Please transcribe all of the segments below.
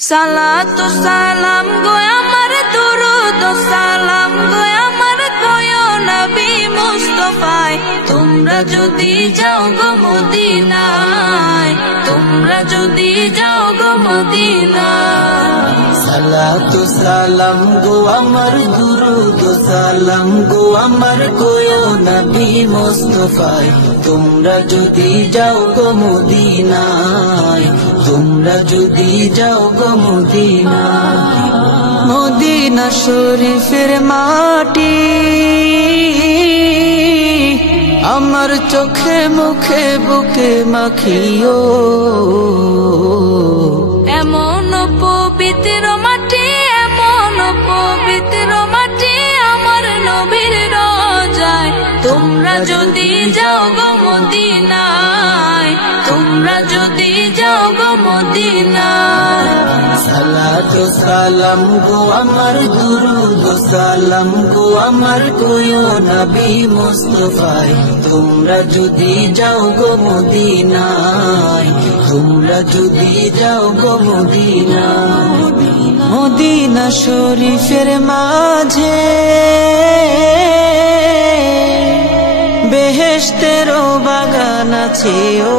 সালাতু সালাম গো আমার দুরুদ সালাম গো আমার কয়ো নবী মুস্তাফায় তোমরা যদি যাও গো মদিনায় তোমরা যদি যাও গো মদিনায় সালাতু সালাম গো আমার দুরুদ সালাম গো আমার কয়ো নবী মুস্তাফায় তোমরা যদি যাও গো মদিনায় তোমরা যদি যাও গো মদিনায় মদিনা শরীফের মাটি আমার চোখে মুখে বুকে মাখিও এমন পবিত্র মাটি এমন পবিত্র মাটি আমার নবীর রোজায় তোমরা যদি যাও গো মদিনায় তোমরা যদি যাও গো মদিনায় সালাতু সালাম গো আমার দুরুদ সালাম গো আমার কয়ো নবী মুস্তাফায় তোমরা যদি যাও গো মদিনায় তোমরা যদি যাও গো মদিনায় মদিনা শরীফের মাঝে বেহেশতেরও বাগান আছে ও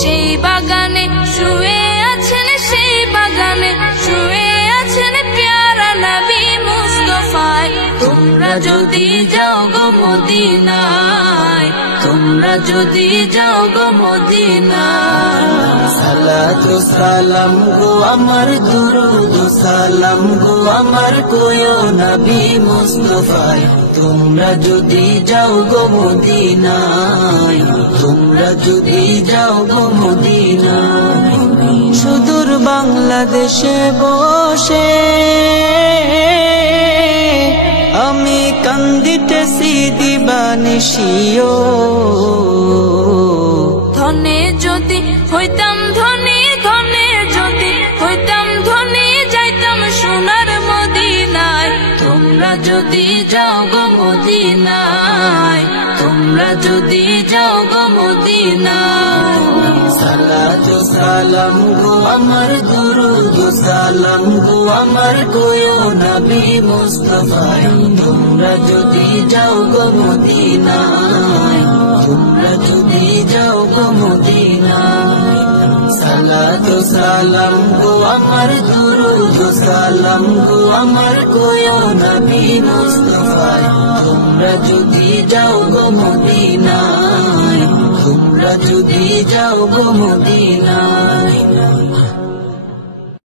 সেই বাগানে শুয়ে আছেন সেই বাগানে শুয়ে আছেন প্যারা নবী মুস্তাফায় তোমরা যদি যাও গো মদিনায় তোমরা যদি যাও গো মদিনায় সালাতু সালাম গো আমার দুরুদ সালাম গো আমার কয়ো নবী মুস্তাফায় তোমরা যদি যাও গো মদিনায় তোমরা যদি যাও গো মদিনায় সুদূর বাংলাদেশে বসে আমি কান্দিতেছি দিবানিশিও ধনে যদি হইতাম ধনী ধনে যদি হইতাম ধনী যাইতাম সোনার মদিনায় তোমরা যদি যাও গো মদিনায় তোমরা যদি যাও গো মদিনায় সালাতু সালাম গো আমার দুরুদ সালাম গো আমার কয়ো নবী মুস্তাফায় তোমরা যদি যাও গো মদিনায় তোমরা যদি যাও গো মদিনায় সালাতু সালাম গো আমার দুরুদ সালাম গো আমার কয়ো নবী মুস্তাফায় তোমরা যদি যাও গো মদিনায় তোমরা যদি যাও গো মদিনায়